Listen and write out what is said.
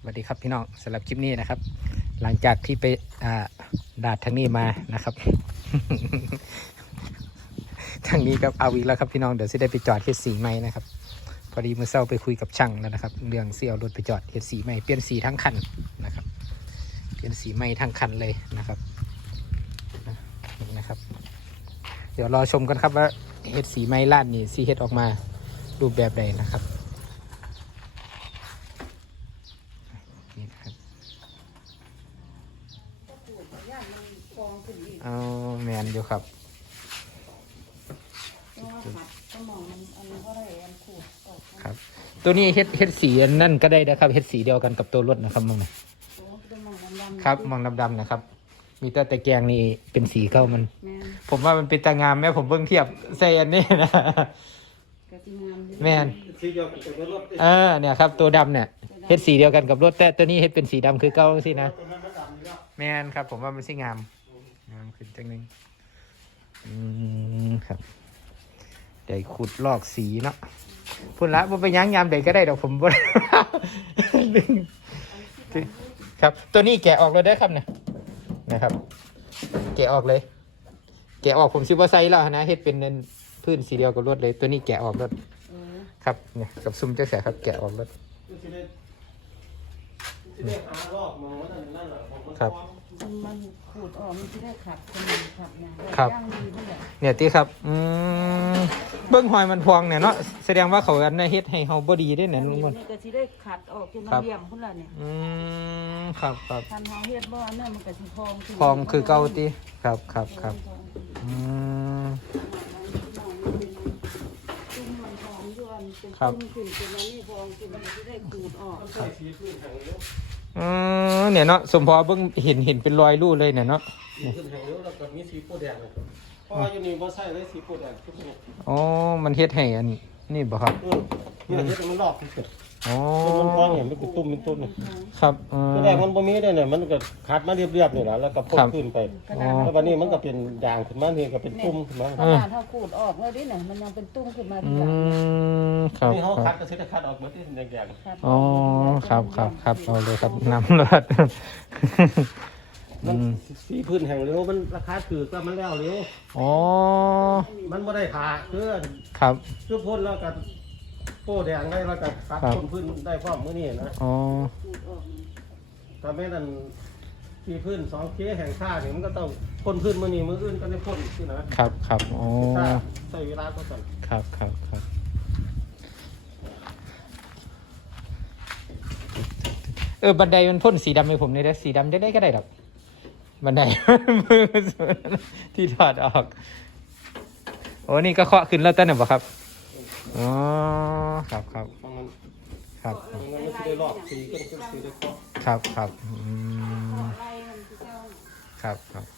สวัสดีครับพี่น้องสำหรับคลิปนี้นะครับ หลังจากที่ไปดาดทางนี้มานะครับ ทางนี้ก็เอาอีกแล้วครับพี่น้องเดี๋ยวจะได้ไปจอดเฮ็ดสีใหม่นะครับ พอดีเมื่อเช้าไปคุยกับช่างแล้วนะครับ เรื่องเสี่ยวรถไปจอดเฮ็ดสีใหม่เปลี่ยนสีทั้งคันนะครับ เปลี่ยนสีใหม่ทั้งคันเลยนะครับนะครับ เดี๋ยวรอชมกันครับว่าเฮ็ดสีใหม่ล้านนี่สีเฮ็ดออกมารูปแบบใดนะครับ นี่นะครับ เอาแมนอยู่ครับครับ ตัวนี้เฮ็ดเฮ็ดสีอันนั่นก็ได้นะครับเฮ็ดสีเดียวกันกับตัวรถนะครับมึงครับมองดำๆนะครับ มีแต่ตะแกรงนี่เป็นสีเก้ามัน แม่นผมว่ามันเป็นตางามแม่ผมเบิ่งเทียบใส่อันนี้นะกะสิงามอยู่แม่นสีเดียวกันกับรถเออเนี่ยครับ ตัวดำเนี่ยเฮ็ดสีเดียวกันกับรถแต่ตัวนี้เฮ็ดเป็นสีดำคือเก้าสินะ ตัวนั้นมันดำอยู่ แล้วแม่นครับ ผมว่ามันสิงาม งามขึ้นจังนึงอืมครับได้ขุดลอกสีเนาะพุ่นละบ่ไปยั้งยามใดก็ได้ดอกผมบ่ได้ครับ ตัวนี้แกะออกเลยได้ครับเนี่ยนะครับ แกะออกเลย แกะออกผมซิว่าไซแล้วนะเฮ็ดเป็นเป็นพื้นสีเดียวกับรถเลย ตัวนี้แกะออกรถครับเนี่ยกับซุ้มเจ้าแสครับแกะออกรถ สิได้สิได้หารอบมองว่านั่นนั่นแหละผมมันครับ มันมันขูดออกมันจะได้ขัดคนหนึ่งขัดเนี่ยครับ ย่างดีเท่าไหร่เนี่ยตีครับอืมเบิ้งหอยมันพวงเนี่ยเนาะแสดงว่าเขาอันน่ะเฮ็ดให้เฮาบ่ดีได้เนี่ยลุงนี่คนก็สิได้ขัดออกจนมัครันบเหลี่ยมพุ่นละเนี่ยอืมครับครับทันเฮาเฮ็ดบ่อันเนี่ยมันก็สิพองขึ้นพองคือเก่าติครับครับครับพองขึ้นอืม ตุ้มมันพองอยู่อัน เป็นครับตุ้มขึ้นจนอันนี้พองขึ้นมันก็สิได้ขูดออกมันใส่สีพื้นแห่งเลี้ยวอืมเนี่ยเนาะสมพอเบิ่งเห็นเห็นเป็นรอยรูเลยเนี่ยเนาะสีพื้นแห่งเลี้ยวแล้วก็มีสีโพแดงเลยเพราะว่าอยู่นี่บ่ใส่เลยสีโพแดงทุกอย่างอ๋อมันเฮ็ดให้อันนี่บ่ครับอืมนี่เฮ็ดให้มันรอบที่สุดอ๋อมันพองเห็นมันเป็นตุ่มเป็นตุ่มนี่ครับเออตัวแรกมันบ่มีได้เนี่ยมันก็คัดมาเรียบๆนี่แหละแล้วก็พ่นครับ ขึ้นไปขนาดแล้ววันนี้มันก็เป็นด่างขึ้นมานี่ก็เป็นตุ่มขึ้นมา ขนาดเฮาขูดออกแล้วดิเนี่ยมันยังเป็นตุ้มขึ้นมาทีอืหลังม ครับนี่เฮาคคัรัดบก็สิได้คัดออกหมดที่แดงขัดอ๋อครับครับครับเอาเลยครับน้ำเลือดๆมันสีพื้นแห่งเลี้ยวมันราคาถูกก็มันแล้วเร็วอ๋อมันบ่ได้ผ่าคือครับ คือพ่นแล้วก็โป้แดงได้แล้วก็คัดครับ พ่นพื้นได้พร้อมมื้อนี้นะอ๋อขูดออกนี่ถ้าแม่นั่นที่พื้นสองเคแห่งชาติเนี่ยมันก็ต้องพ่นพื้นมื้อนี้มื้ออื่นก็ได้พ่นอีกคือนะครับครับอ๋อถ้าใช้เวลาก็สั่นครับครับครับ เออบันไดมันพ่นสีดำให้ผมเลยนะสีดำได้ได้ก็ได้หรอกบันไดมือที่ถอดออก โอ้นี่ก็เคาะขึ้นแล้วตั้งแต่บ่ครับอ๋อครับครับครับครับครับครับครับ